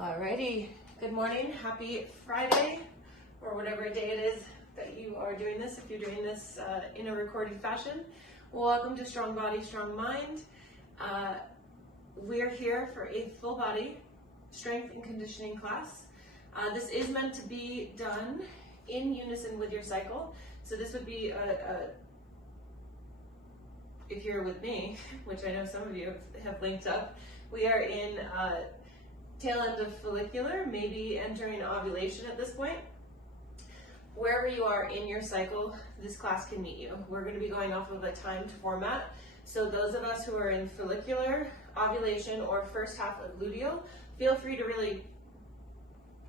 Alrighty, good morning, happy Friday, or whatever day it is that you are doing this, if you're doing this in a recorded fashion. Welcome to Strong Body, Strong Mind. We're here for a full body strength and conditioning class. This is meant to be done in unison with your cycle. So this would be, if you're with me, which I know some of you have linked up, we are in tail end of follicular, maybe entering ovulation at this point. Wherever you are in your cycle, this class can meet you. We're going to be going off of a timed format. So those of us who are in follicular, ovulation, or first half of luteal, feel free to really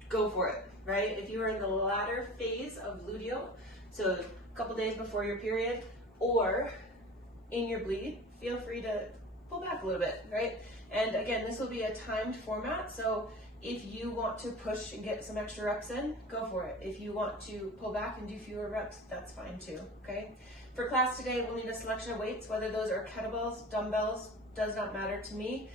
go for it, right? If you are in the latter phase of luteal, so a couple days before your period, or in your bleed, feel free to pull back a little bit, right? And again, this will be a timed format, so if you want to push and get some extra reps in, go for it. If you want to pull back and do fewer reps, that's fine too, okay? For class today, we'll need a selection of weights, whether those are kettlebells, dumbbells, does not matter to me.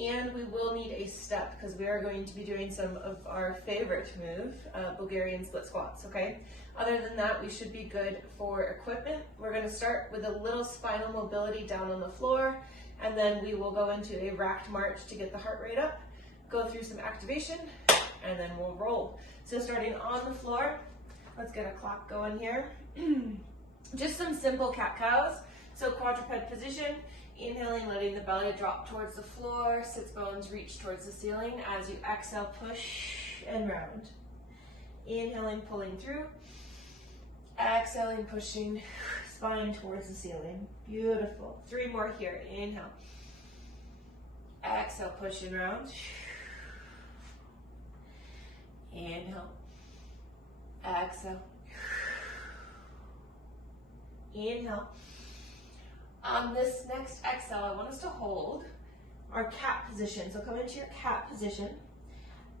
And we will need a step because we are going to be doing some of our favorite move, Bulgarian split squats, okay? Other than that, we should be good for equipment. We're gonna start with a little spinal mobility down on the floor, and then we will go into a racked march to get the heart rate up, go through some activation, and then we'll roll. So starting on the floor, let's get a clock going here. Just some simple cat-cows. So quadruped position, inhaling, letting the belly drop towards the floor, sits bones reach towards the ceiling. As you exhale, push and round. Inhaling, pulling through. Exhaling, pushing, spine towards the ceiling. Beautiful. 3 more here. Inhale. Exhale, push and round. Inhale. Exhale. Inhale. On this next exhale, I want us to hold our cat position. So come into your cat position.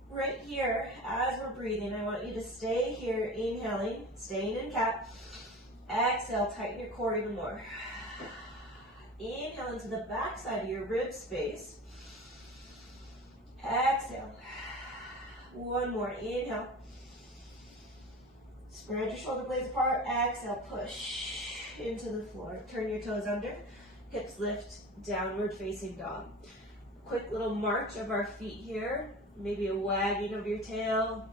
Right here, as we're breathing, I want you to stay here, inhaling, staying in cat. Exhale, tighten your core even more. Inhale into the back side of your rib space. Exhale. 1 more, inhale. Spread your shoulder blades apart. Exhale, push into the floor. Turn your toes under. Hips lift, downward facing dog. Quick little march of our feet here. Maybe a wagging of your tail.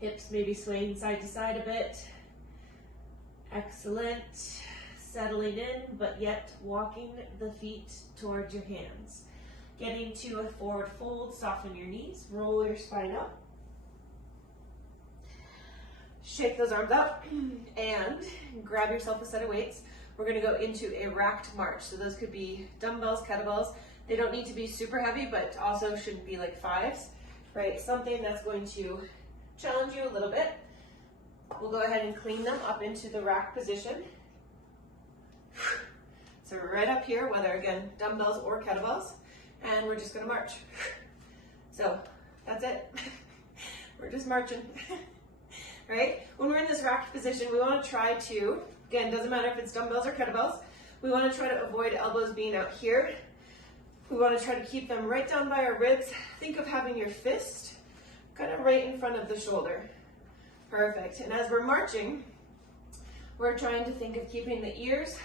Hips maybe swaying side to side a bit. Excellent. Settling in, but yet walking the feet towards your hands. Getting to a forward fold, soften your knees, roll your spine up. Shake those arms up and grab yourself a set of weights. We're gonna go into a racked march. So those could be dumbbells, kettlebells. They don't need to be super heavy, but also shouldn't be like 5s, right? Something that's going to challenge you a little bit. We'll go ahead and clean them up into the rack position. So right up here, whether again, dumbbells or kettlebells, and we're just gonna march. So that's it. We're just marching, right? When we're in this racked position, we wanna try to, again, doesn't matter if it's dumbbells or kettlebells, we wanna try to avoid elbows being out here. We wanna try to keep them right down by our ribs. Think of having your fist kind of right in front of the shoulder. Perfect, and as we're marching, we're trying to think of keeping the ears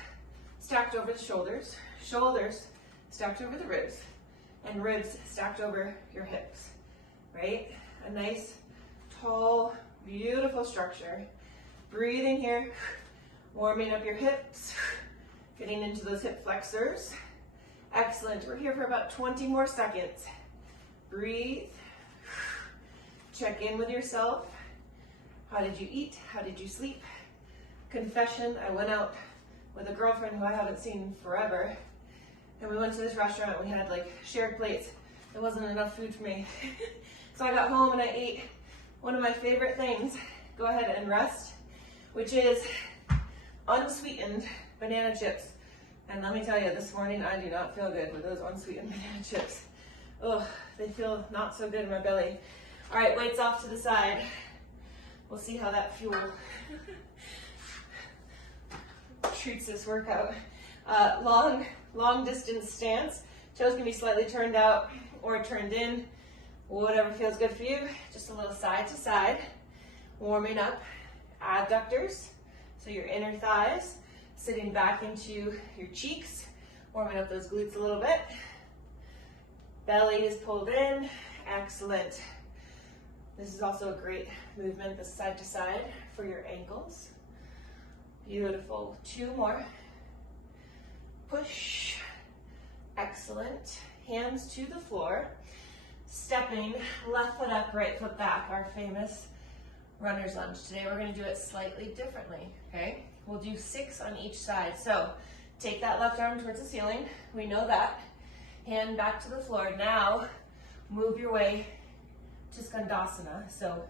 stacked over the shoulders, shoulders stacked over the ribs, and ribs stacked over your hips, right? A nice, tall, beautiful structure. Breathing here, warming up your hips, getting into those hip flexors. Excellent, we're here for about 20 more seconds. Breathe, check in with yourself. How did you eat? How did you sleep? Confession, I went out with a girlfriend who I haven't seen in forever, and we went to this restaurant. We had like shared plates. There wasn't enough food for me. So I got home and I ate one of my favorite things, go ahead and rest, which is unsweetened banana chips. And let me tell you, this morning I do not feel good with those unsweetened banana chips. Ugh, they feel not so good in my belly. All right, weights off to the side. We'll see how that fuel treats this workout. Long distance stance. Toes can be slightly turned out or turned in. Whatever feels good for you, just a little side to side, warming up adductors, so your inner thighs, sitting back into your cheeks, warming up those glutes a little bit. Belly is pulled in, excellent. This is also a great movement, the side to side for your ankles. Beautiful, 2 more. Push, excellent. Hands to the floor, stepping left foot up, right foot back, our famous runner's lunge. Today we're gonna do it slightly differently, okay? We'll do 6 on each side. So take that left arm towards the ceiling, we know that. Hand back to the floor. Now move your way to Scandasana. So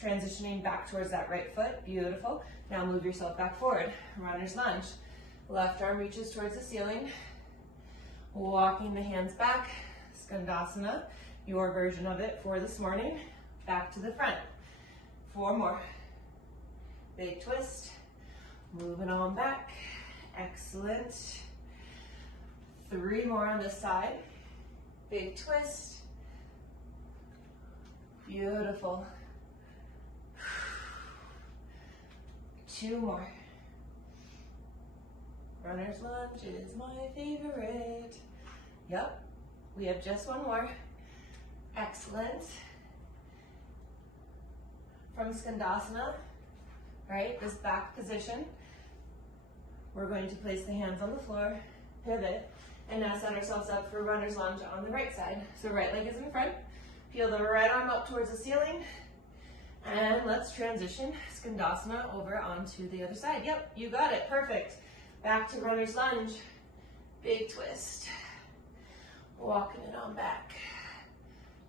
transitioning back towards that right foot, beautiful. Now move yourself back forward, runner's lunge. Left arm reaches towards the ceiling, walking the hands back, Scandasana, your version of it for this morning, back to the front. 4 more. Big twist, moving on back, excellent. 3 more on this side, big twist, beautiful. 2 more. Runner's lunge is my favorite. Yep, we have just 1 more. Excellent. From Scandasana, right, this back position, we're going to place the hands on the floor, pivot, and now set ourselves up for runner's lunge on the right side. So right leg is in front, peel the right arm up towards the ceiling, and let's transition Scandasana over onto the other side. Yep, you got it, perfect. Back to runner's lunge, big twist, walking it on back.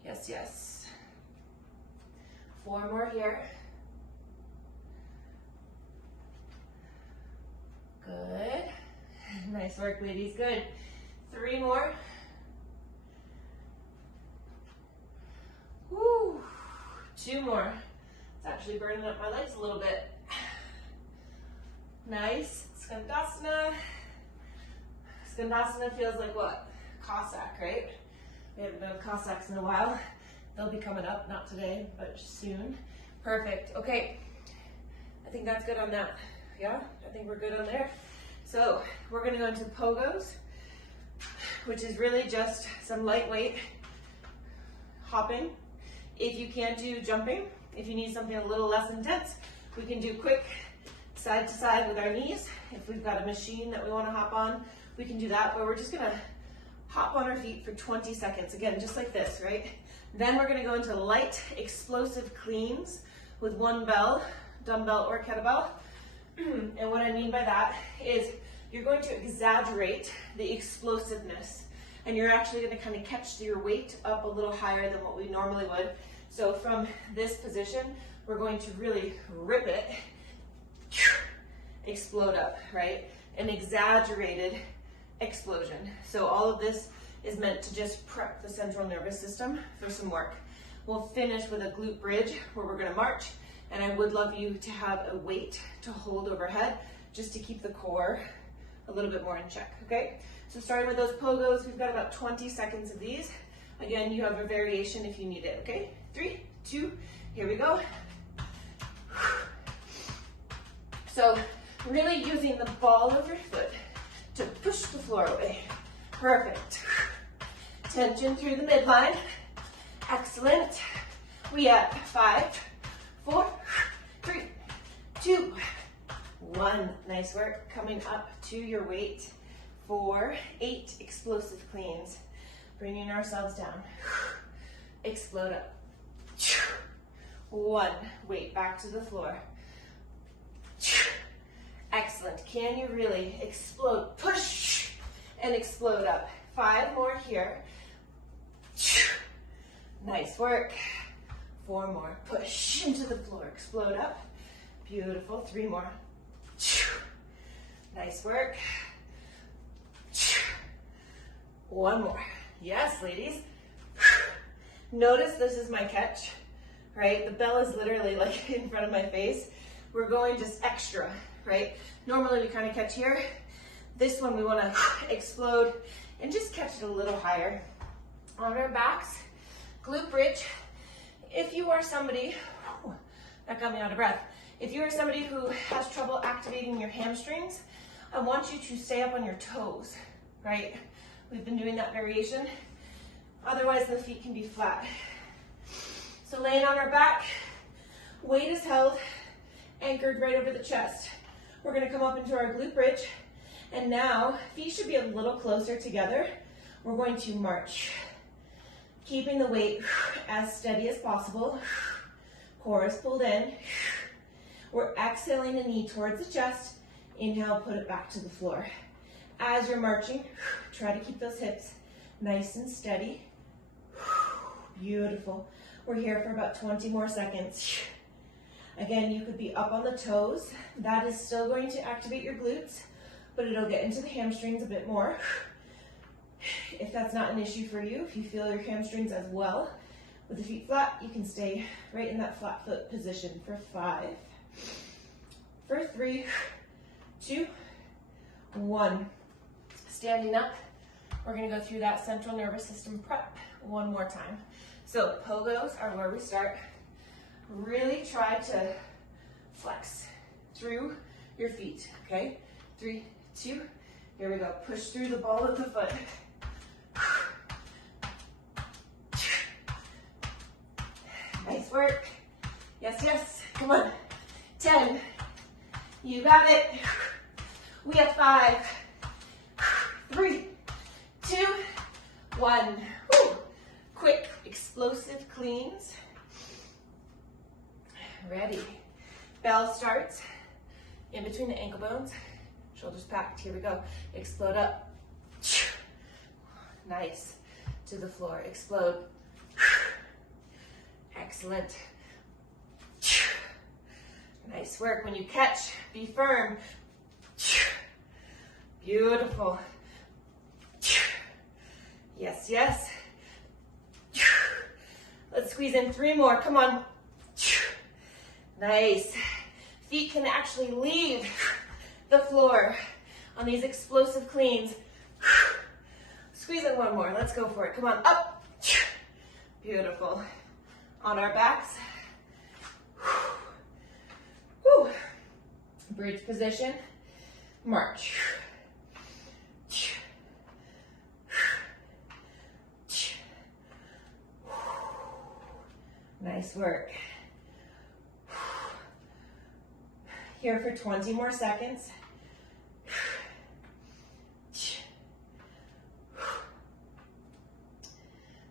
Yes, yes. 4 more here. Good. Nice work, ladies, good. 3 more. Woo. 2 more. It's actually burning up my legs a little bit. Nice. Scandasana. Scandasana feels like what? Cossack, right? We haven't done Cossacks in a while. They'll be coming up, not today, but soon. Perfect. Okay. I think that's good on that. Yeah, I think we're good on there. So we're going to go into Pogos, which is really just some lightweight hopping. If you can't do jumping, if you need something a little less intense, we can do quick side to side with our knees. If we've got a machine that we want to hop on, we can do that, but we're just going to hop on our feet for 20 seconds. Again, just like this, right? Then we're going to go into light explosive cleans with 1 dumbbell or kettlebell. And what I mean by that is you're going to exaggerate the explosiveness, and you're actually going to kind of catch your weight up a little higher than what we normally would. So from this position, we're going to really rip it, explode up, right? An exaggerated explosion. So all of this is meant to just prep the central nervous system for some work. We'll finish with a glute bridge where we're going to march, and I would love you to have a weight to hold overhead just to keep the core a little bit more in check, okay? So starting with those Pogos, we've got about 20 seconds of these. Again, you have a variation if you need it, okay? 3, 2, here we go. So really using the ball of your foot to push the floor away. Perfect. Tension through the midline. Excellent. We have 5, 4, 3, 2, 1. Nice work. Coming up to your weight for 8 explosive cleans. Bringing ourselves down. Explode up. 1. Weight back to the floor. Excellent. Can you really explode? Push and explode up. 5 more here. Nice work. 4 more. Push into the floor. Explode up. Beautiful. 3 more. Nice work. 1 more. Yes, ladies. Notice this is my catch, right? The bell is literally like in front of my face. We're going just extra, right? Normally we kind of catch here. This one we want to explode and just catch it a little higher. On our backs, Glute bridge. If you are somebody, that got me out of breath. If you are somebody who has trouble activating your hamstrings, I want you to stay up on your toes, right? We've been doing that variation. Otherwise, the feet can be flat. So laying on our back, weight is held, anchored right over the chest. We're gonna come up into our glute bridge, and now feet should be a little closer together. We're going to march, keeping the weight as steady as possible. Core is pulled in. We're exhaling a knee towards the chest. Inhale, put it back to the floor. As you're marching, try to keep those hips nice and steady. Beautiful. We're here for about 20 more seconds. Again, you could be up on the toes. That is still going to activate your glutes, but it'll get into the hamstrings a bit more. If that's not an issue for you, if you feel your hamstrings as well, with the feet flat, you can stay right in that flat foot position for 5, for 3, 2, 1. Standing up, we're gonna go through that central nervous system prep one more time. So pogos are where we start. Really try to flex through your feet, okay? 3, 2, here we go. Push through the ball of the foot. Nice work. Yes, yes, come on. 10, you got it. We have 5, 3, 2, 1. Woo. Quick, explosive cleans. Ready. Bell starts in between the ankle bones. Shoulders packed. Here we go. Explode up. Nice. To the floor. Explode. Excellent. Nice work. When you catch, be firm. Beautiful. Yes, yes. Let's squeeze in 3 more. Come on. Nice. Feet can actually leave the floor on these explosive cleans. Squeeze in 1 more. Let's go for it. Come on. Up. Beautiful. On our backs. Whew. Bridge position. March. Nice work. Here for 20 more seconds.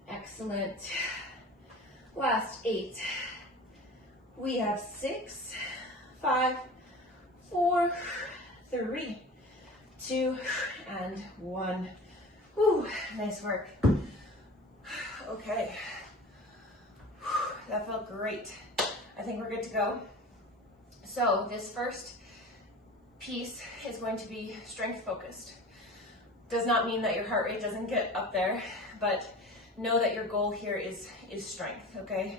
Excellent. Last 8. We have 6, 5, 4, 3, 2, and 1. Whew, nice work. Okay. That felt great. I think we're good to go. So this first piece is going to be strength focused. Does not mean that your heart rate doesn't get up there, but know that your goal here is strength, okay?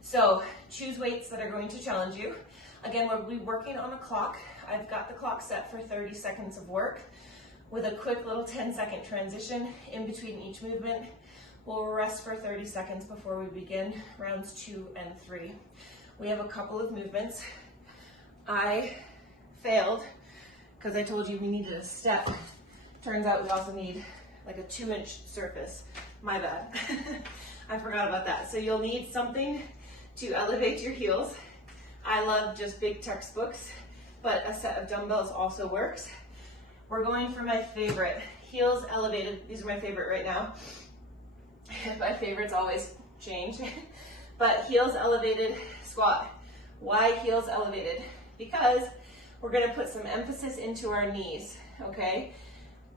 So choose weights that are going to challenge you. Again, we'll be working on a clock. I've got the clock set for 30 seconds of work with a quick little 10-second transition in between each movement. We'll rest for 30 seconds before we begin rounds 2 and 3. We have a couple of movements. I failed because I told you we needed a step. Turns out we also need like a 2-inch surface. My bad. I forgot about that. So you'll need something to elevate your heels. I love just big textbooks, but a set of dumbbells also works. We're going for my favorite, heels elevated. These are my favorite right now. My favorites always change, but heels elevated squat. Why heels elevated? Because we're gonna put some emphasis into our knees, okay?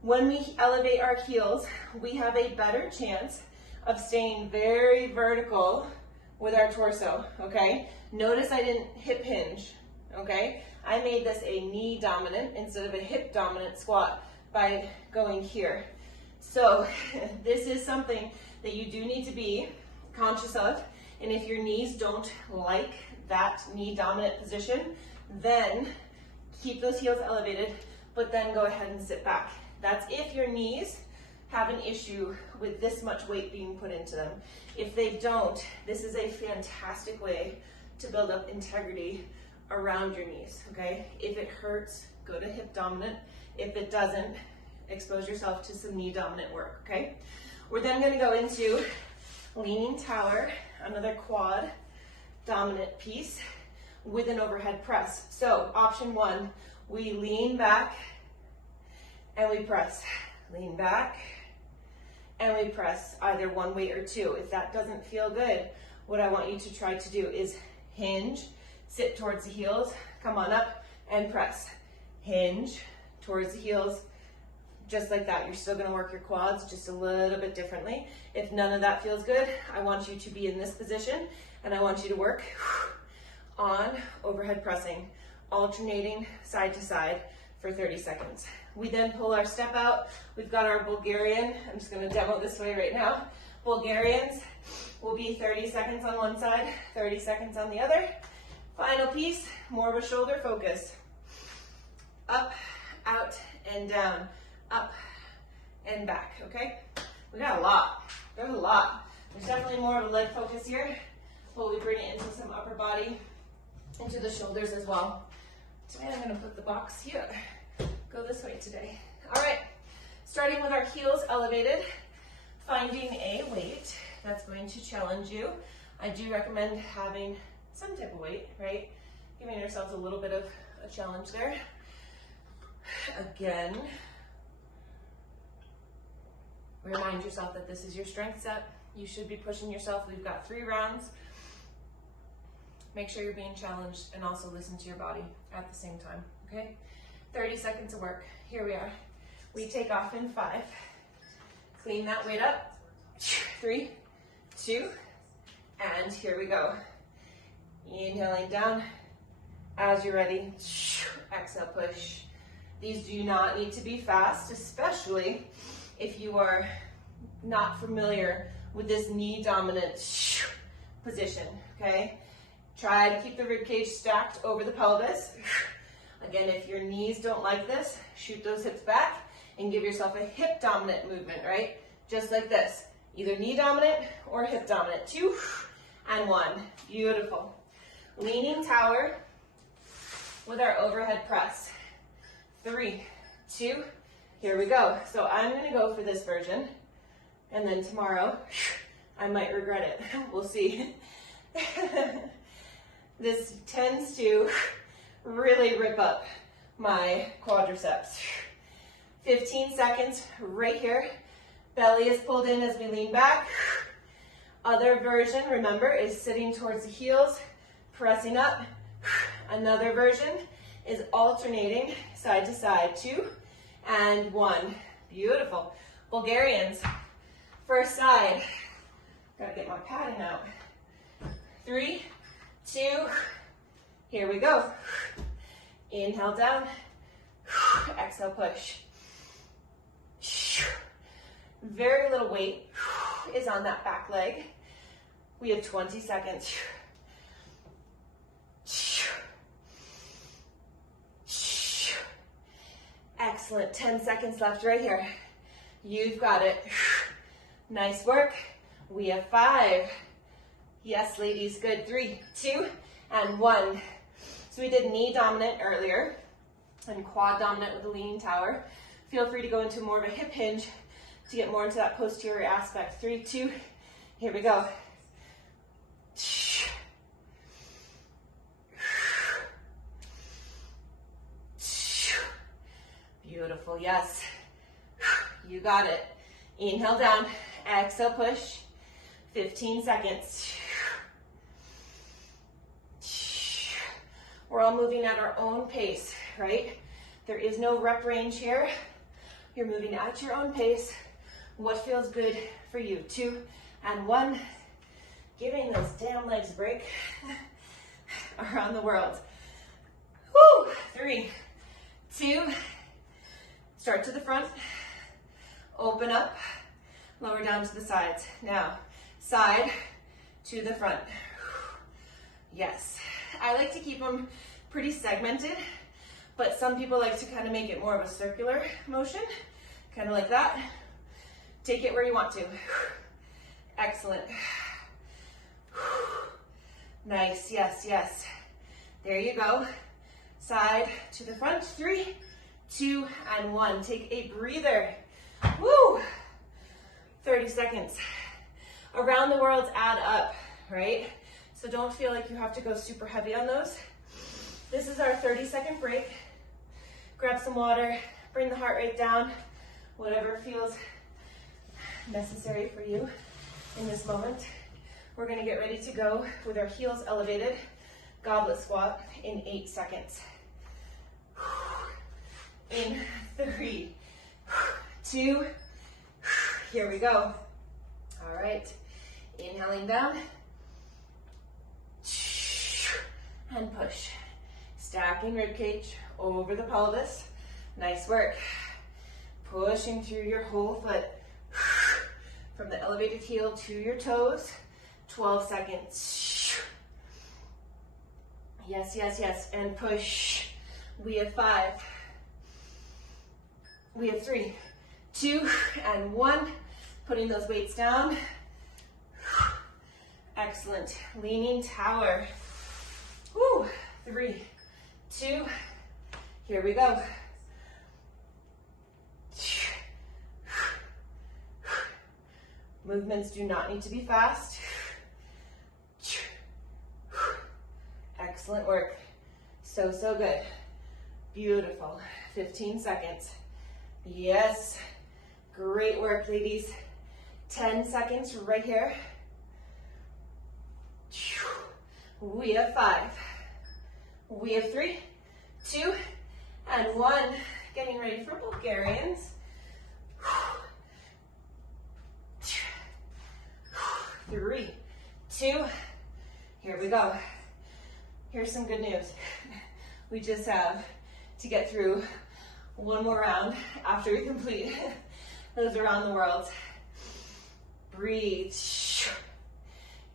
When we elevate our heels, we have a better chance of staying very vertical with our torso, okay? Notice I didn't hip hinge, okay? I made this a knee dominant instead of a hip dominant squat by going here. So this is something that you do need to be conscious of. And if your knees don't like that knee dominant position, then keep those heels elevated, but then go ahead and sit back. That's if your knees have an issue with this much weight being put into them. If they don't, this is a fantastic way to build up integrity around your knees, okay? If it hurts, go to hip dominant. If it doesn't, expose yourself to some knee dominant work, okay? We're then gonna go into leaning tower, another quad dominant piece with an overhead press. So option one, we lean back and we press. Lean back and we press, either one weight or two. If that doesn't feel good, what I want you to try to do is hinge, sit towards the heels, come on up and press. Hinge towards the heels, just like that. You're still gonna work your quads just a little bit differently. If none of that feels good, I want you to be in this position and I want you to work on overhead pressing, alternating side to side for 30 seconds. We then pull our step out. We've got our Bulgarian. I'm just gonna demo this way right now. Bulgarians will be 30 seconds on one side, 30 seconds on the other. Final piece, more of a shoulder focus. Up, out, and down. Up and back, okay? We got a lot. There's a lot. There's definitely more of a leg focus here, but we bring it into some upper body, into the shoulders as well. Today I'm gonna put the box here. Go this way today. All right, starting with our heels elevated, finding a weight that's going to challenge you. I do recommend having some type of weight, right? Giving yourselves a little bit of a challenge there. Again, remind yourself that this is your strength set. You should be pushing yourself. We've got 3 rounds. Make sure you're being challenged and also listen to your body at the same time, okay? 30 seconds of work. Here we are. We take off in 5. Clean that weight up. 3, 2, and here we go. Inhaling down. As you're ready, exhale, push. These do not need to be fast, especially if you are not familiar with this knee dominant position, okay? Try to keep the rib cage stacked over the pelvis. Again, if your knees don't like this, shoot those hips back and give yourself a hip dominant movement, right? Just like this, either knee dominant or hip dominant. 2 and 1, beautiful. Leaning tower with our overhead press. 3, 2, here we go. So I'm gonna go for this version, and then tomorrow, I might regret it. We'll see. This tends to really rip up my quadriceps. 15 seconds right here. Belly is pulled in as we lean back. Other version, remember, is sitting towards the heels, pressing up. Another version is alternating side to side. 2 and 1. Beautiful. Bulgarians. First side. Gotta get my padding out. 3, 2, here we go. Inhale down, exhale push. Very little weight is on that back leg. We have 20 seconds. Excellent, 10 seconds left right here. You've got it. Nice work. We have 5. Yes, ladies, good. 3, 2, and 1. So we did knee dominant earlier and quad dominant with the leaning tower. Feel free to go into more of a hip hinge to get more into that posterior aspect. 3, 2, here we go. Beautiful, yes. You got it. Inhale down, exhale push. 15 seconds. We're all moving at our own pace, right? There is no rep range here. You're moving at your own pace. What feels good for you? 2 and 1. Giving those damn legs a break around the world. Woo! 3, 2, start to the front, open up, lower down to the sides. Now, side to the front. Yes. I like to keep them pretty segmented, but some people like to kind of make it more of a circular motion, kind of like that. Take it where you want to. Excellent. Nice, yes, yes. There you go. Side to the front, 3, 2, and 1. Take a breather. Woo! 30 seconds. Around the worlds add up, right? So don't feel like you have to go super heavy on those. This is our 30-second break. Grab some water, bring the heart rate down, whatever feels necessary for you in this moment. We're gonna get ready to go with our heels elevated, goblet squat in 8 seconds. In 3, 2, here we go. All right, inhaling down, and push. Stacking ribcage over the pelvis. Nice work. Pushing through your whole foot from the elevated heel to your toes. 12 seconds. Yes, yes, yes, and push. We have 5. We have 3, 2, and 1. Putting those weights down. Excellent. Leaning tower. Woo. 3, 2, here we go. Movements do not need to be fast. Excellent work. So, so good. Beautiful. 15 seconds. Yes. Great work, ladies. 10 seconds right here. We have 5. We have 3, 2, and 1. Getting ready for Bulgarians. 3, 2, here we go. Here's some good news. We just have to get through one more round after we complete those around the world. Breathe.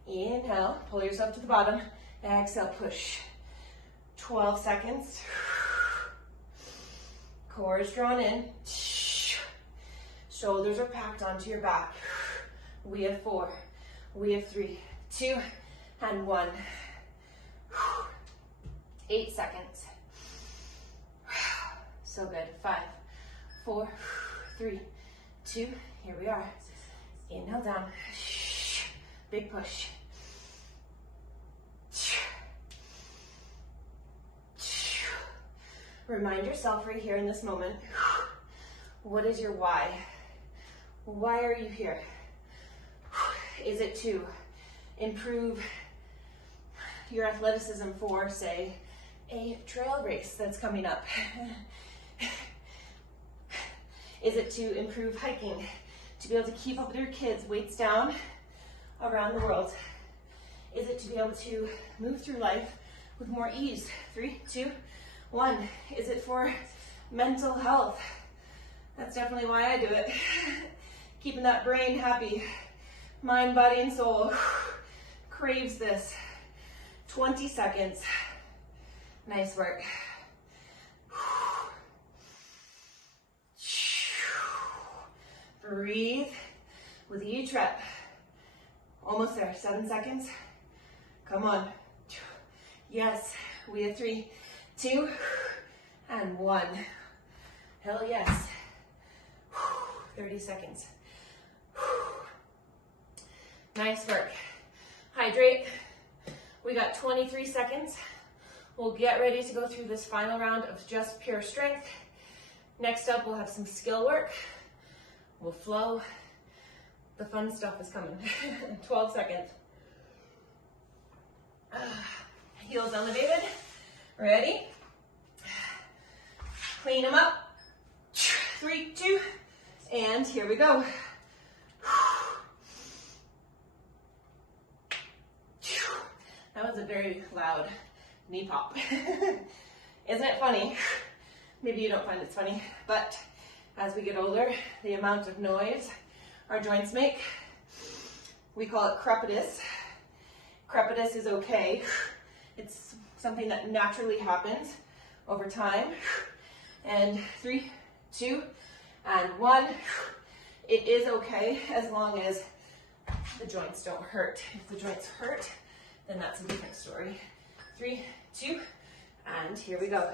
Inhale, pull yourself to the bottom. Exhale, push. 12 seconds. Core is drawn in. Shoulders are packed onto your back. We have 4. We have 3, 2, and 1. 8 seconds. So good. 5, 4, 3, 2. Here we are. Inhale down. Big push. Remind yourself right here in this moment, what is your why? Why are you here? Is it to improve your athleticism for, say, a trail race that's coming up? Is it to improve hiking, to be able to keep up with your kids, weights down around the world? Is it to be able to move through life with more ease? 3, 2, 1. Is it for mental health? That's definitely why I do it. Keeping that brain happy. Mind, body, and soul craves this. 20 seconds. Nice work. Breathe with each rep. Almost there. 7 seconds. Come on. Yes. We have 3, 2, and 1. Hell yes. 30 seconds. Nice work. Hydrate. We got 23 seconds. We'll get ready to go through this final round of just pure strength. Next up, we'll have some skill work. We'll flow. The fun stuff is coming. 12 seconds. Heels elevated. Ready? Clean them up. 3, 2, and here we go. That was a very loud knee pop. Isn't it funny? Maybe you don't find it funny, but as we get older, the amount of noise our joints make, we call it crepitus. Crepitus is okay. It's something that naturally happens over time. And 3, 2, and 1. It is okay as long as the joints don't hurt. If the joints hurt, then that's a different story. 3, 2, and here we go.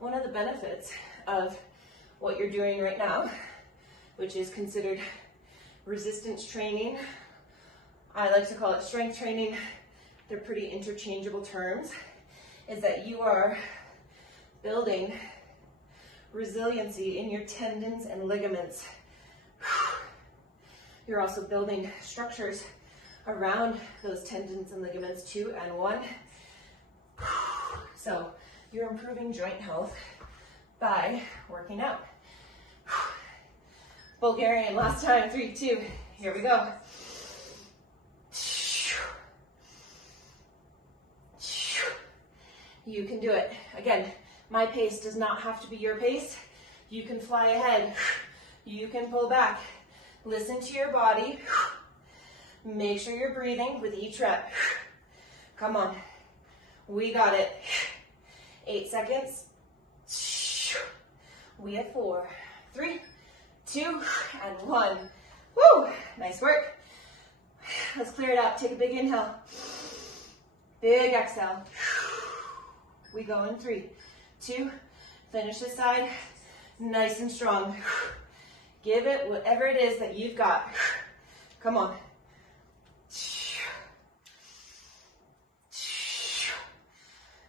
One of the benefits of what you're doing right now, which is considered resistance training, I like to call it strength training, they're pretty interchangeable terms, is that you are building resiliency in your tendons and ligaments. You're also building structures around those tendons and ligaments, 2 and 1. So you're improving joint health by working out. Bulgarian, last time, 3, 2, here we go. You can do it. Again, my pace does not have to be your pace. You can fly ahead. You can pull back. Listen to your body. Make sure you're breathing with each rep. Come on. We got it. 8 seconds. We have 4, 3, 2, and 1. Woo! Nice work. Let's clear it out. Take a big inhale. Big exhale. We go in 3, 2, finish this side, nice and strong. Give it whatever it is that you've got. Come on.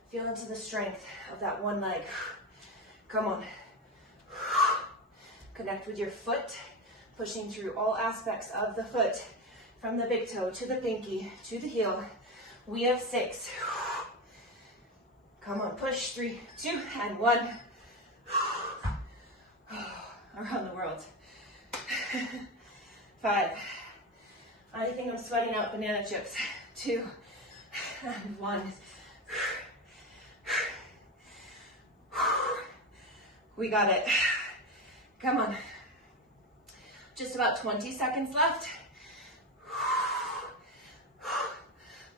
Feel into the strength of that one leg. Come on. Connect with your foot, pushing through all aspects of the foot, from the big toe to the pinky to the heel. We have 6. Come on, push. 3, 2, and 1. Around the world. 5. I think I'm sweating out banana chips. 2, and 1. We got it. Come on. Just about 20 seconds left.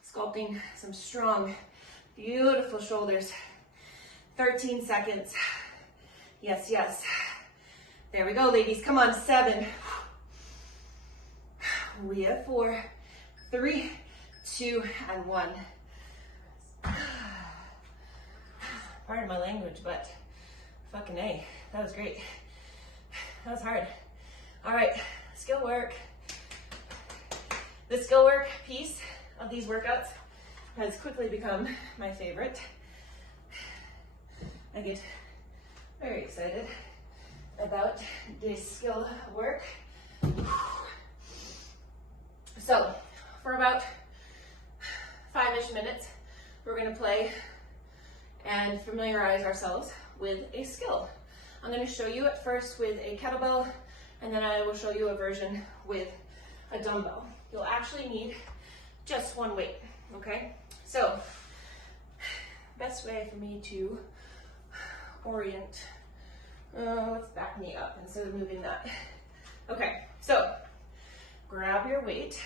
Sculpting some strong, beautiful shoulders. 13 seconds. Yes, yes. There we go, ladies. Come on, 7. We have 4, 3, 2, and 1. Pardon my language, but fucking A. That was great. That was hard. All right, skill work. The skill work piece of these workouts has quickly become my favorite. I get very excited about this skill work. So, for about 5-ish minutes, we're gonna play and familiarize ourselves with a skill. I'm gonna show you at first with a kettlebell, and then I will show you a version with a dumbbell. You'll actually need just one weight, okay? So, best way for me to orient, let's back me up instead of moving that. Okay, so grab your weight.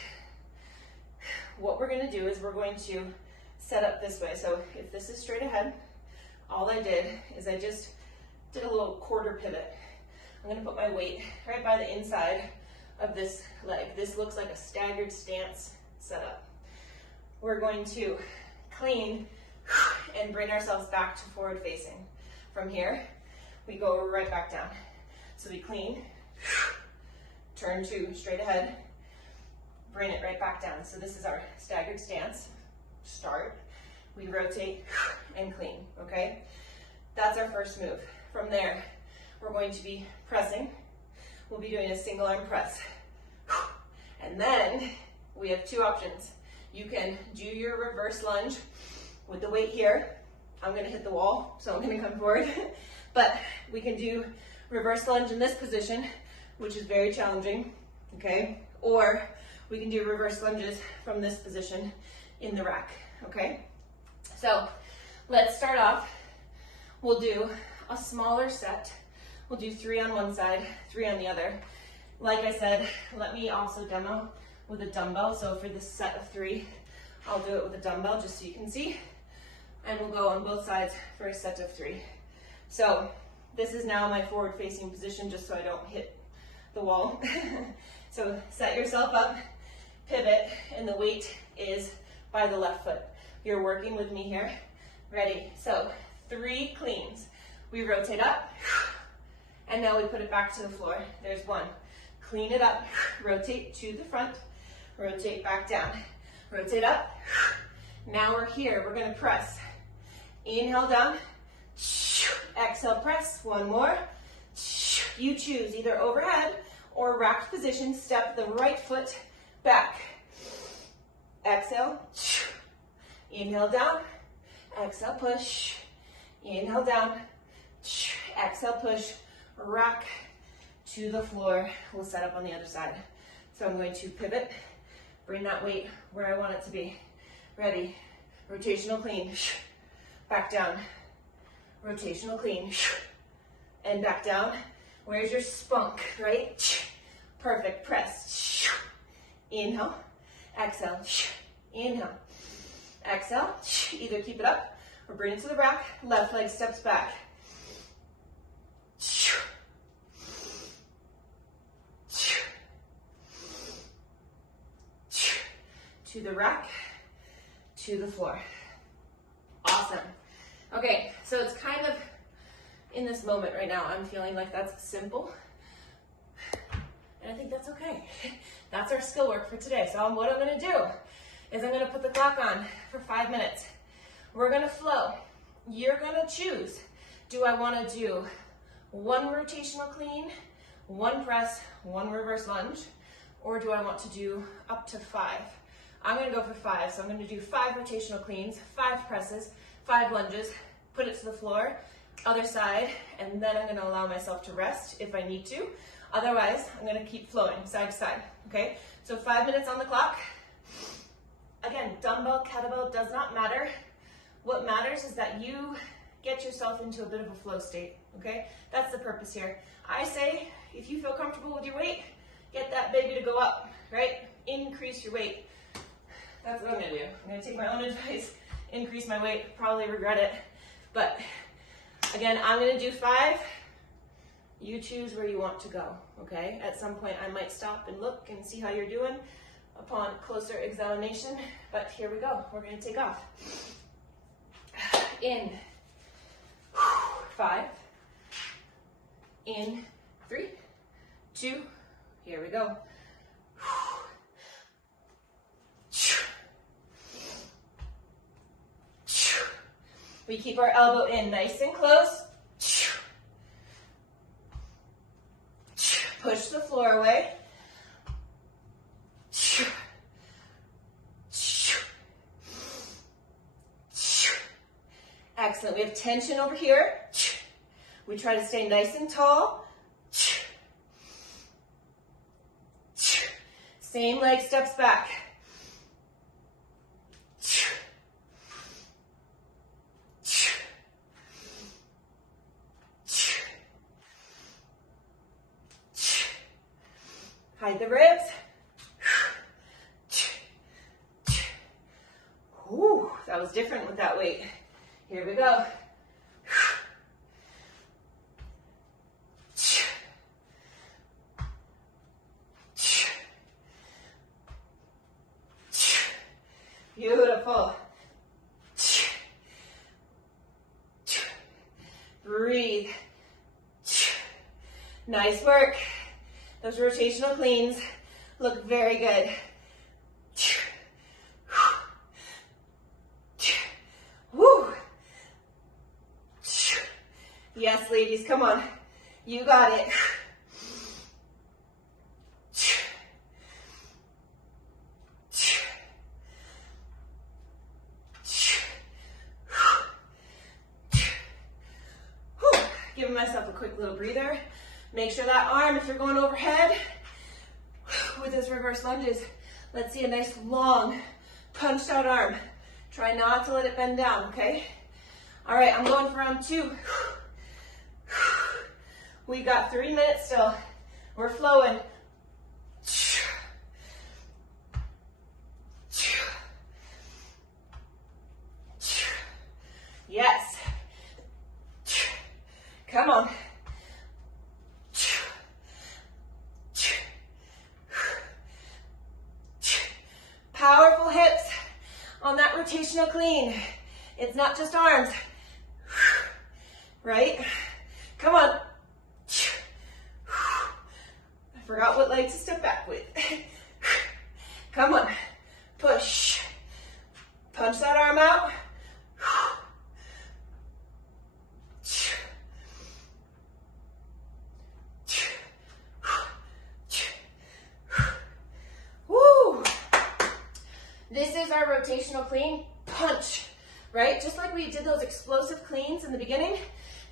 What we're gonna do is we're going to set up this way. So if this is straight ahead, all I did is I just did a little quarter pivot. I'm gonna put my weight right by the inside of this leg. This looks like a staggered stance setup. We're going to clean and bring ourselves back to forward facing. From here, we go right back down. So we clean, turn to straight ahead, bring it right back down. So this is our staggered stance. Start, we rotate and clean, okay? That's our first move. From there, we're going to be pressing. We'll be doing a single arm press. And then we have 2 options. You can do your reverse lunge with the weight here. I'm gonna hit the wall, so I'm gonna come forward. But we can do reverse lunge in this position, which is very challenging, okay? Or we can do reverse lunges from this position in the rack, okay? So let's start off. We'll do a smaller set. We'll do 3 on one side, 3 on the other. Like I said, let me also demo with a dumbbell. So for this set of 3, I'll do it with a dumbbell just so you can see. And we'll go on both sides for a set of 3. So This is now my forward facing position just so I don't hit the wall. So set yourself up, pivot, and the weight is by the left foot. You're working with me here. Ready? So 3 cleans. We rotate up, and now we put it back to the floor. There's 1. Clean it up, rotate to the front, rotate back down, rotate up. Now we're here, we're gonna press. Inhale down, exhale, press. 1 more. You choose either overhead or racked position. Step the right foot back. Exhale, inhale down, exhale, push. Inhale down, exhale, push, rack to the floor. We'll set up on the other side. So I'm going to pivot, bring that weight where I want it to be. Ready, rotational clean, back down, rotational clean, and back down. Where's your spunk, right? Perfect, press. Inhale, exhale, inhale, exhale. Either keep it up or bring it to the rack. Left leg steps back. To the rack, to the floor. Awesome. Okay, so it's kind of in this moment right now, I'm feeling like that's simple. And I think that's okay. That's our skill work for today. So what I'm gonna do is I'm gonna put the clock on for 5 minutes. We're gonna flow. You're gonna choose. Do I wanna do 1 rotational clean, 1 press, 1 reverse lunge, or do I want to do up to 5? I'm gonna go for 5, so I'm gonna do 5 rotational cleans, 5 presses, 5 lunges, put it to the floor, other side, and then I'm gonna allow myself to rest if I need to. Otherwise, I'm gonna keep flowing side to side, okay? So 5 minutes on the clock. Again, dumbbell, kettlebell, does not matter. What matters is that you get yourself into a bit of a flow state, okay? That's the purpose here. I say, if you feel comfortable with your weight, get that baby to go up, right? Increase your weight. That's what I'm gonna do. I'm gonna take my own advice, increase my weight, probably regret it. But again, I'm gonna do 5. You choose where you want to go, okay? At some point, I might stop and look and see how you're doing upon closer examination, but here we go. We're gonna take off. In, 5, in, 3, 2, here we go. We keep our elbow in nice and close. Push the floor away. Excellent. We have tension over here. We try to stay nice and tall. Same leg steps back. Hide the ribs. Ooh, that was different with that weight. Here we go. Beautiful. Breathe. Nice work. Those rotational cleans look very good. Woo. Yes, ladies, come on. You got it. Giving myself a quick little breather. Make sure that arm, if you're going overhead with those reverse lunges, let's see a nice long punched out arm. Try not to let it bend down, okay? All right, I'm going for round 2. We got 3 minutes still. We're flowing. Yes. Come on. rotational clean. It's not just arms, right? Come on. I forgot what leg to step back with. Come on, push. Punch that arm out. Woo! This is our rotational clean punch, right? Just like we did those explosive cleans in the beginning.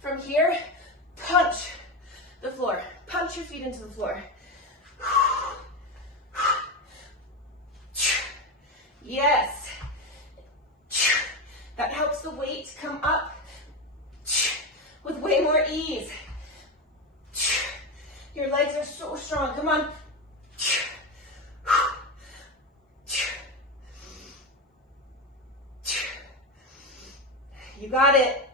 From here, punch the floor. Punch your feet into the floor. Yes. That helps the weight come up with way more ease. Your legs are so strong. Come on. You got it.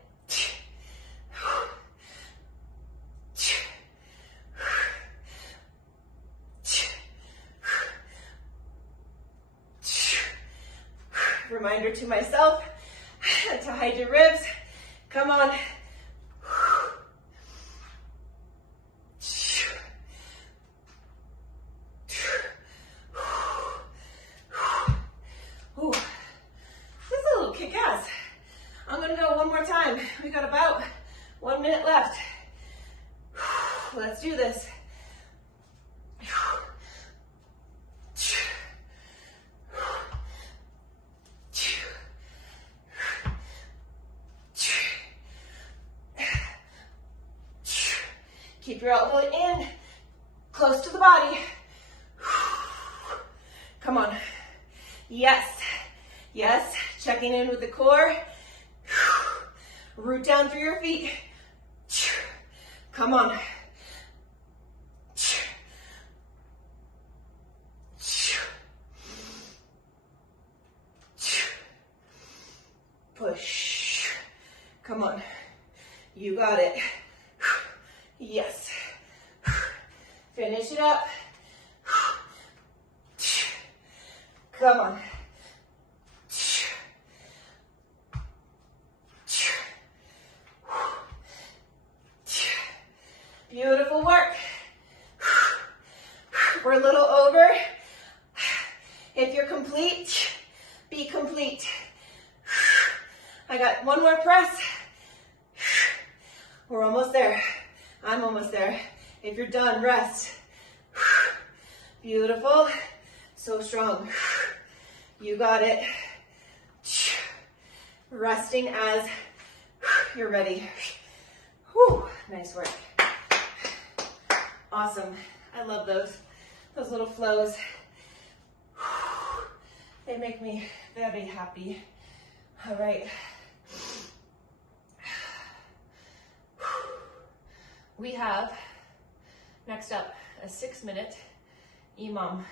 Reminder to myself to hide your ribs. Come on. Ooh. This is a little kick-ass. I'm gonna go one more time. We got about 1 minute left. Let's do this. Keep your elbow in, close to the body. Come on. Yes, yes, checking in with the core. Root down through your feet. Come on. Push. Come on. You got it. Yes. Finish it up. Come on. Beautiful work. We're a little over. If you're complete, be complete. I got one more press. We're almost there. I'm almost there. If you're done, rest. Beautiful. So strong. You got it. Resting as you're ready. Whew. Nice work. Awesome. I love those little flows. They make me very happy. All right. We have, next up, a 6-minute EMOM.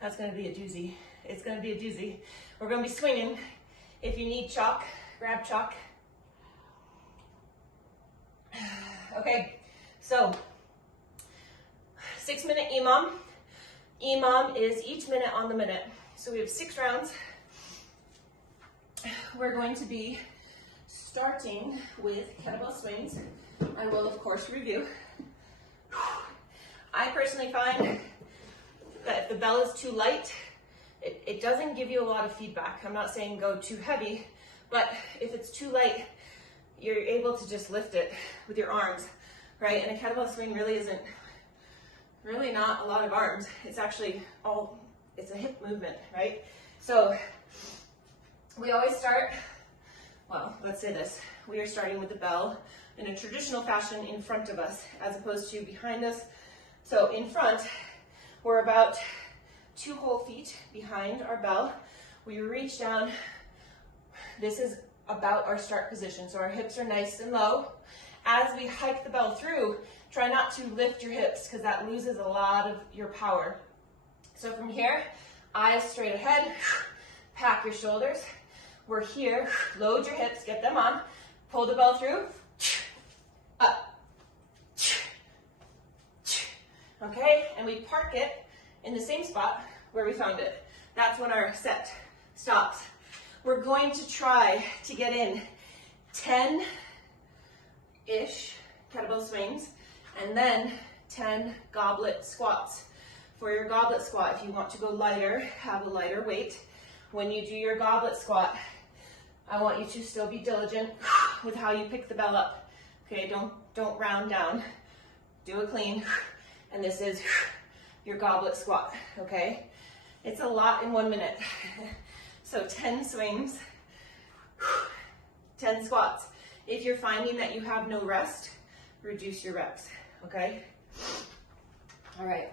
That's gonna be a doozy. It's gonna be a doozy. We're gonna be swinging. If you need chalk, grab chalk. Okay, so 6-minute EMOM. EMOM is each minute on the minute. So we have 6 rounds. We're going to be starting with kettlebell swings. I will, of course, review. I personally find that if the bell is too light, it doesn't give you a lot of feedback. I'm not saying go too heavy, but if it's too light, you're able to just lift it with your arms, right? And a kettlebell swing really isn't, really not a lot of arms. It's actually it's a hip movement, right? So we always start, well, let's say this. We are starting with the bell in a traditional fashion in front of us as opposed to behind us. So in front, we're about 2 whole feet behind our bell. We reach down. This is about our start position. So our hips are nice and low. As we hike the bell through, try not to lift your hips because that loses a lot of your power. So from here, eyes straight ahead, pack your shoulders. We're here, load your hips, get them on, pull the bell through, up. Okay, and we park it in the same spot where we found it. That's when our set stops. We're going to try to get in 10-ish kettlebell swings and then 10 goblet squats. For your goblet squat, if you want to go lighter, have a lighter weight. When you do your goblet squat, I want you to still be diligent with how you pick the bell up. Okay, don't round down. Do a clean. And this is your goblet squat, okay? It's a lot in 1 minute. So 10 swings, 10 squats. If you're finding that you have no rest, reduce your reps, okay? All right.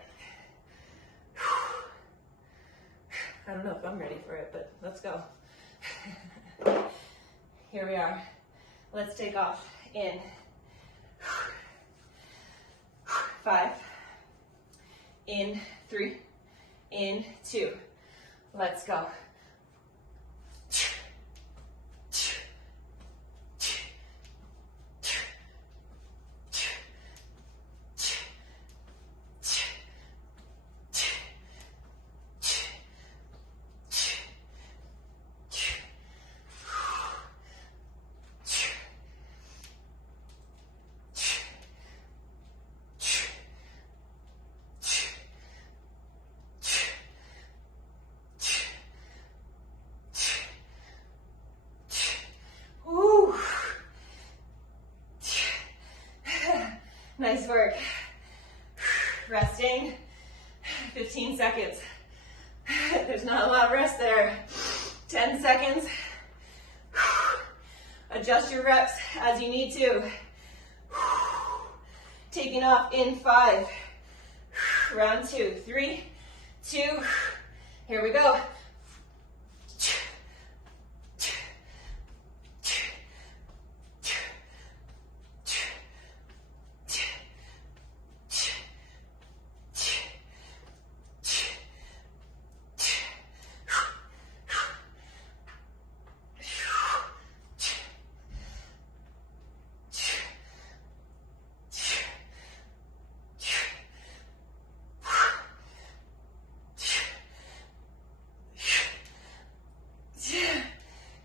I don't know if I'm ready for it, but let's go. Here we are. Let's take off in 5, in 3, in 2. Let's go. Nice work. Resting, 15 seconds. There's not a lot of rest there. 10 seconds. Adjust your reps as you need to. Taking off in 5. Round 2, 3, 2. Here we go.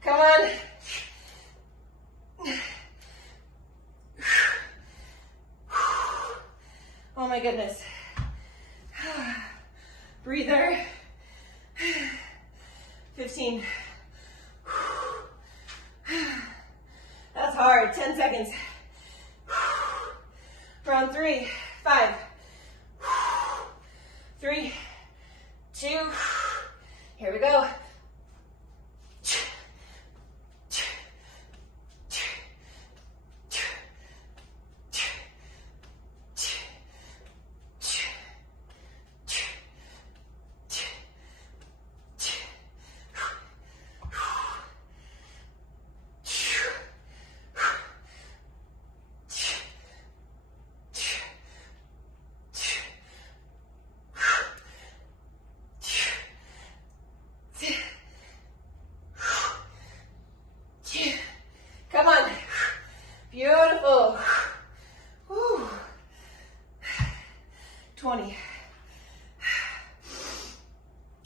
Come on. Oh my goodness. Breather. 15. That's hard. 10 seconds. Round 3, 5. 3, 2. Here we go. Come on. Beautiful. Whew. 20.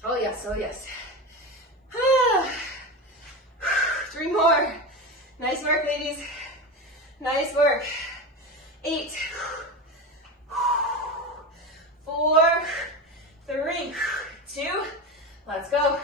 Oh yes, oh yes. 3 more. Nice work, ladies. Nice work. 8. 4, 3, 2. Let's go.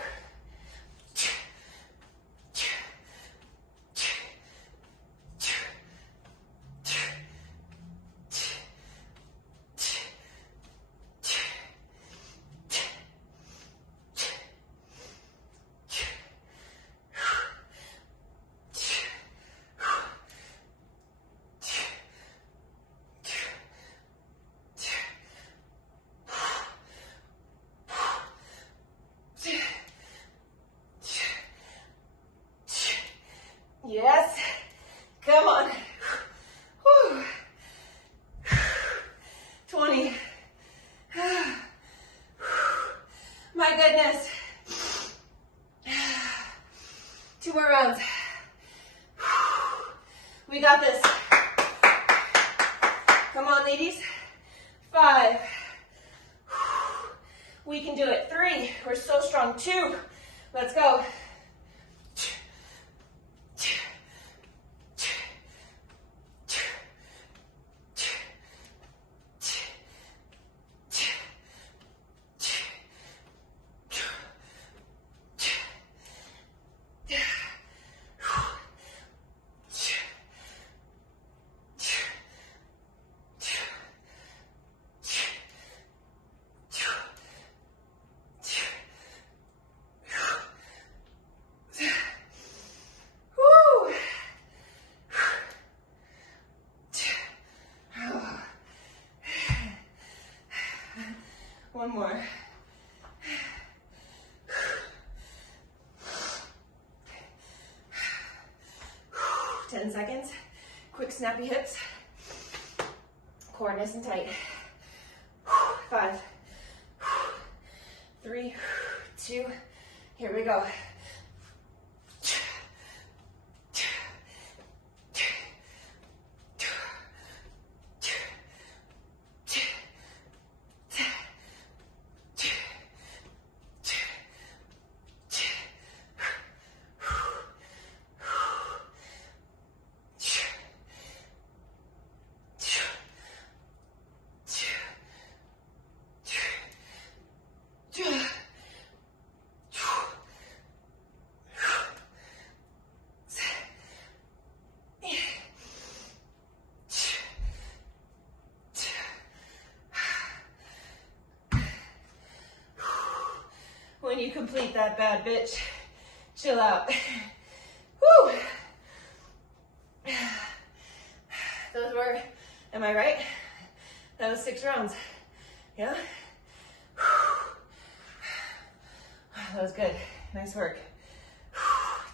Yes. Come on. Whew. 20. My goodness. 2 more rounds. We got this. Come on, ladies. 5. We can do it. 3, we're so strong. 2, let's go. 1 more. 10 seconds. Quick snappy hips. Core nice and tight. 5, 3, 2, here we go. When you complete that bad bitch, chill out. Woo! Those were, am I right? That was 6 rounds. Yeah? That was good. Nice work.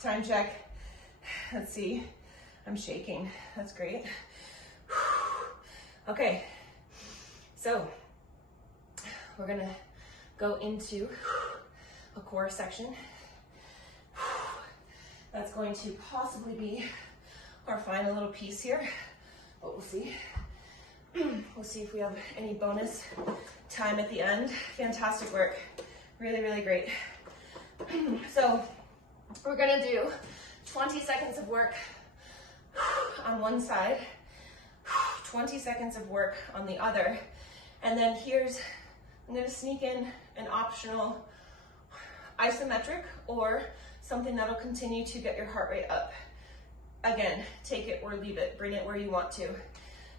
Time check. Let's see. I'm shaking. That's great. Okay. So, we're gonna go into a core section. That's going to possibly be our final little piece here, but we'll see. We'll see if we have any bonus time at the end. Fantastic work. Really, really great. So we're gonna do 20 seconds of work on one side, 20 seconds of work on the other, and then I'm gonna sneak in an optional isometric or something that'll continue to get your heart rate up. Again, take it or leave it, bring it where you want to.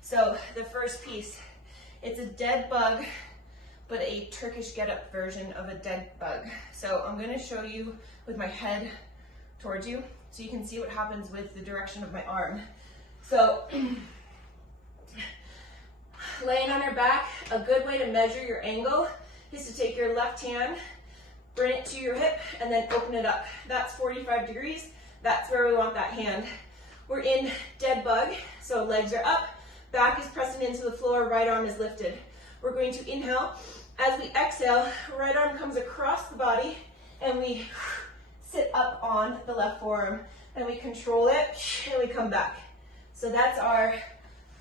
So the first piece, it's a dead bug, but a Turkish get-up version of a dead bug. So I'm gonna show you with my head towards you so you can see what happens with the direction of my arm. So laying on your back, a good way to measure your angle is to take your left hand, bring it to your hip, and then open it up. That's 45 degrees. That's where we want that hand. We're in dead bug, so legs are up, back is pressing into the floor, right arm is lifted. We're going to inhale. As we exhale, right arm comes across the body, and we sit up on the left forearm, and we control it, and we come back. So that's our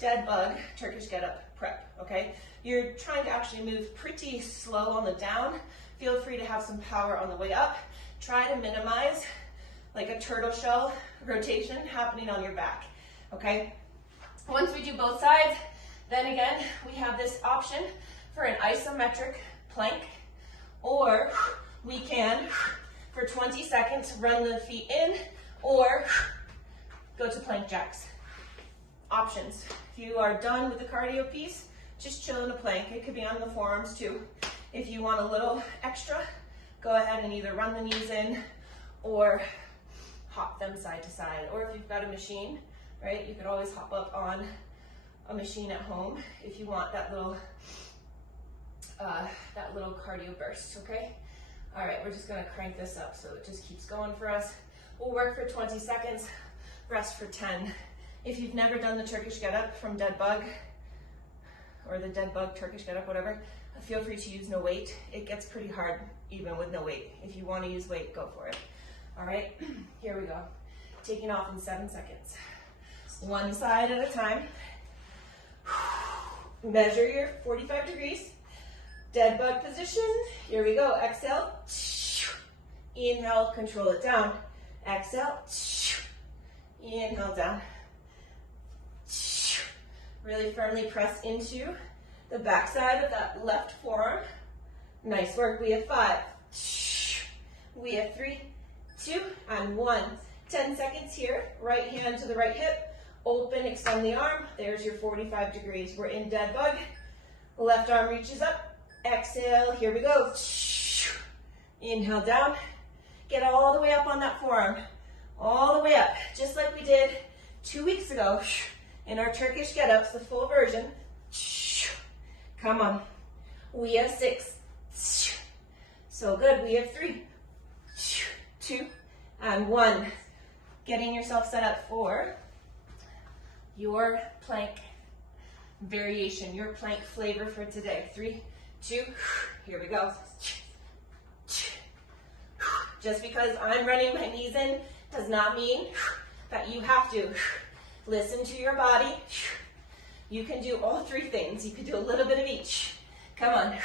dead bug Turkish get-up prep, okay? You're trying to actually move pretty slow on the down. Feel free to have some power on the way up. Try to minimize like a turtle shell rotation happening on your back, okay? Once we do both sides, then again, we have this option for an isometric plank, or we can, for 20 seconds, run the feet in, or go to plank jacks. Options. If you are done with the cardio piece, just chill in a plank. It could be on the forearms too. If you want a little extra, go ahead and either run the knees in or hop them side to side. Or if you've got a machine, right, you could always hop up on a machine at home if you want that little cardio burst, okay? All right, we're just gonna crank this up so it just keeps going for us. We'll work for 20 seconds, rest for 10. If you've never done the Turkish get-up from dead bug, or the dead bug Turkish get-up, whatever, feel free to use no weight. It gets pretty hard even with no weight. If you want to use weight, go for it. All right, here we go. Taking off in 7 seconds. One side at a time. Measure your 45 degrees. Dead bug position. Here we go. Exhale. Inhale, control it down. Exhale. Inhale, down. Really firmly press into the backside of that left forearm. Nice work. We have 5. We have 3, 2, and 1. 10 seconds here. Right hand to the right hip. Open, extend the arm. There's your 45 degrees. We're in dead bug. Left arm reaches up. Exhale. Here we go. Inhale, down. Get all the way up on that forearm. All the way up. Just like we did 2 weeks ago in our Turkish get-ups, the full version. Come on. We have 6. So good. We have 3, 2, and 1. Getting yourself set up for your plank variation, your plank flavor for today. 3, 2, here we go. Just because I'm running my knees in does not mean that you have to. Listen to your body. You can do all 3 things. You can do a little bit of each. Come on.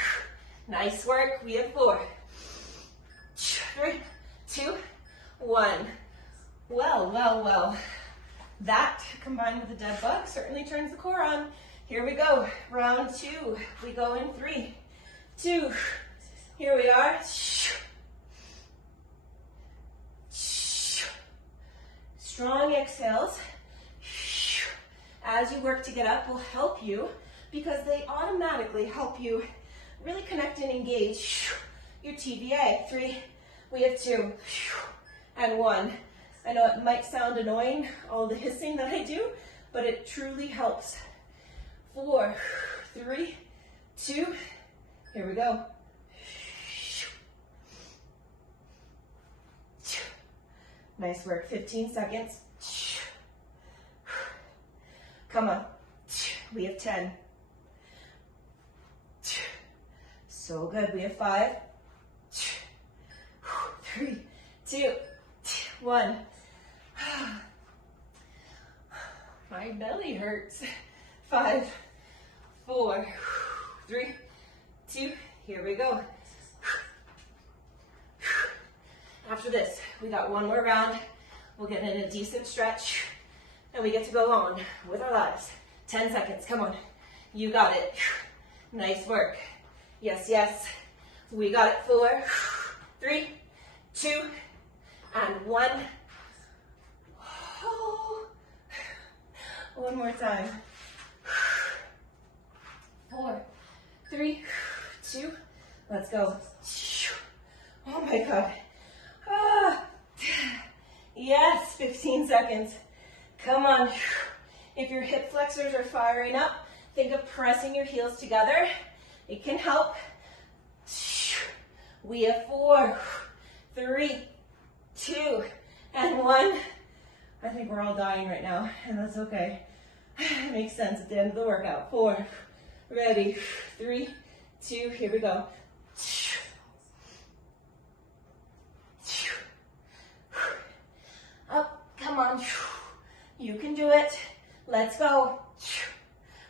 Nice work. We have 4, 3, 2, 1. Well, well, well. That, combined with the dead bug, certainly turns the core on. Here we go. Round 2. We go in 3, 2. Here we are. Strong exhales as you work to get up will help you because they automatically help you really connect and engage your TBA. 3, we have 2, and 1. I know it might sound annoying, all the hissing that I do, but it truly helps. 4, 3, 2, here we go. Nice work, 15 seconds. Come on, we have 10. So good, we have 5, 3, 2, 1. My belly hurts. 5, 4, 3, 2, here we go. After this, we got 1 more round. We'll get in a decent stretch, and we get to go on with our lives. 10 seconds, come on. You got it. Nice work. Yes, yes. We got it. 4, 3, 2, and 1. Oh. 1 more time. 4, 3, 2, let's go. Oh my God. Ah. Yes, 15 seconds. Come on. If your hip flexors are firing up, think of pressing your heels together. It can help. We have 4, 3, 2, and 1. I think we're all dying right now, and that's okay. It makes sense at the end of the workout. 4, ready, 3, 2, here we go. Up, come on. You can do it. Let's go.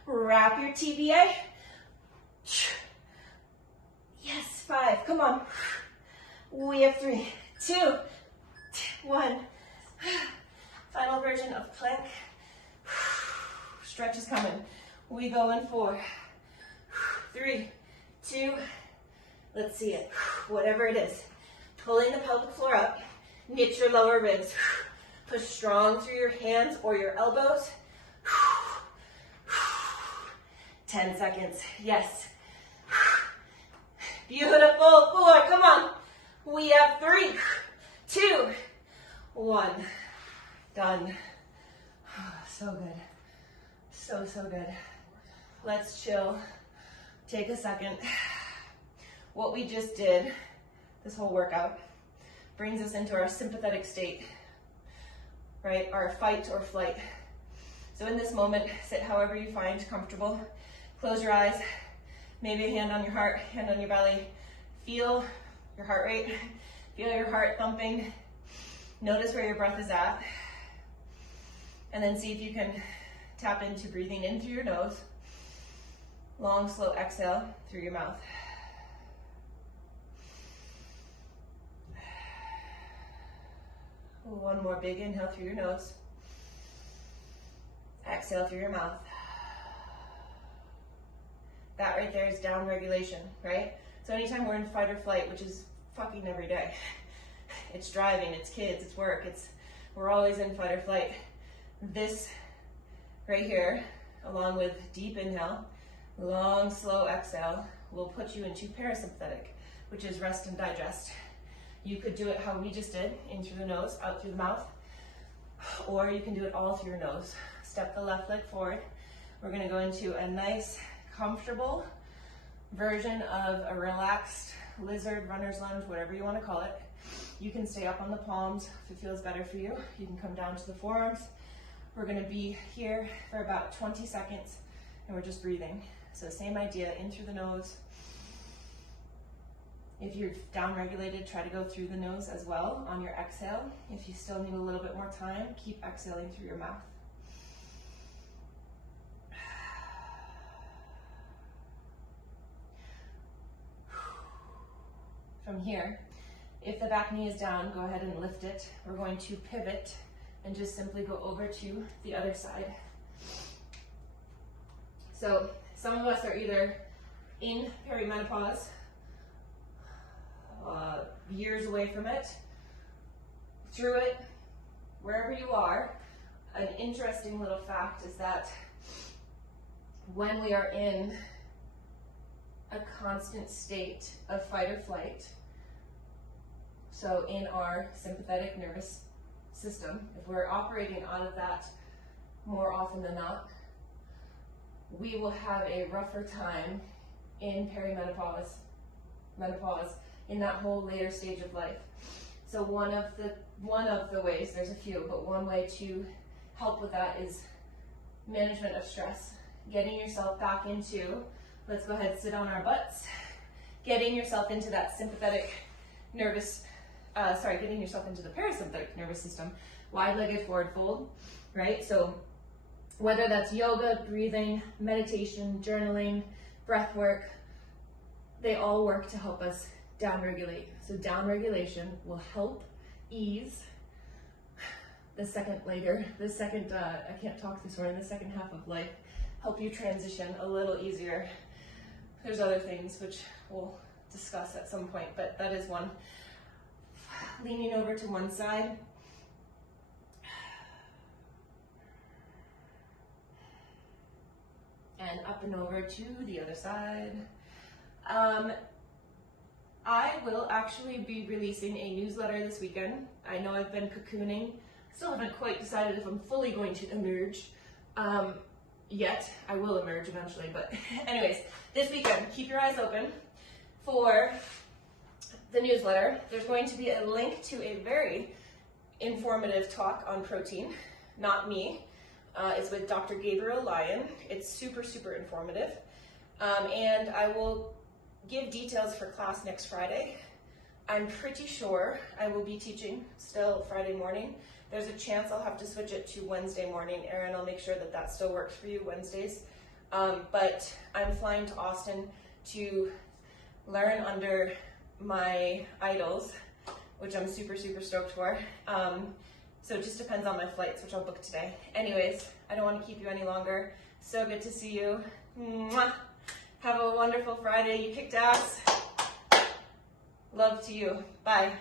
Wrap your TBA. Yes, 5, come on. We have 3, 2, 1. Final version of plank. Stretch is coming. We go in 4, 3, 2, let's see it. Whatever it is. Pulling the pelvic floor up. Knit your lower ribs. Push strong through your hands or your elbows. 10 seconds. Yes. Beautiful. 4, come on. We have 3, 2, 1. Done. So good. So, so good. Let's chill. Take a second. What we just did, this whole workout, brings us into our sympathetic state, right? Our fight or flight. So in this moment, sit however you find comfortable. Close your eyes. Maybe a hand on your heart, hand on your belly. Feel your heart rate. Feel your heart thumping. Notice where your breath is at. And then see if you can tap into breathing in through your nose. Long, slow exhale through your mouth. One more big inhale through your nose. Exhale through your mouth. That right there is down regulation, right? So anytime we're in fight or flight, which is fucking every day, it's driving, it's kids, it's work, we're always in fight or flight. This right here, along with deep inhale, long, slow exhale, will put you into parasympathetic, which is rest and digest. You could do it how we just did, in through the nose, out through the mouth, or you can do it all through your nose. Step the left leg forward. We're gonna go into a nice, comfortable version of a relaxed lizard, runner's lunge, whatever you wanna call it. You can stay up on the palms if it feels better for you. You can come down to the forearms. We're gonna be here for about 20 seconds and we're just breathing. So same idea, in through the nose. If you're down regulated, try to go through the nose as well on your exhale. If you still need a little bit more time, keep exhaling through your mouth. From here, if the back knee is down, go ahead and lift it. We're going to pivot and just simply go over to the other side. So some of us are either in perimenopause, years away from it, through it, wherever you are. An interesting little fact is that when we are in a constant state of fight or flight, so in our sympathetic nervous system, if we're operating out of that more often than not, we will have a rougher time in perimenopause, menopause, in that whole later stage of life. So one of the ways, there's a few, but one way to help with that is management of stress. Getting yourself back into, let's go ahead and sit on our butts, getting yourself into that sympathetic nervous, getting yourself into the parasympathetic nervous system, wide-legged forward fold, right? So whether that's yoga, breathing, meditation, journaling, breath work, they all work to help us down-regulate. So down-regulation will help ease the second, I can't talk this morning, the second half of life, help you transition a little easier. There's other things which we'll discuss at some point, but that is one. Leaning over to one side. And up and over to the other side. I will actually be releasing a newsletter this weekend. I know I've been cocooning. Still haven't quite decided if I'm fully going to emerge yet. I will emerge eventually, but anyways, this weekend, keep your eyes open for the newsletter. There's going to be a link to a very informative talk on protein, not me. It's with Dr. Gabriel Lyon. It's super, super informative. And I will give details for class next Friday. I'm pretty sure I will be teaching still Friday morning. There's a chance I'll have to switch it to Wednesday morning. Erin, I'll make sure that that still works for you Wednesdays. But I'm flying to Austin to learn under my idols, which I'm super, super stoked for. So it just depends on my flights, which I'll book today. Anyways, I don't want to keep you any longer. So good to see you. Mwah. Have a wonderful Friday. You kicked ass. Love to you. Bye.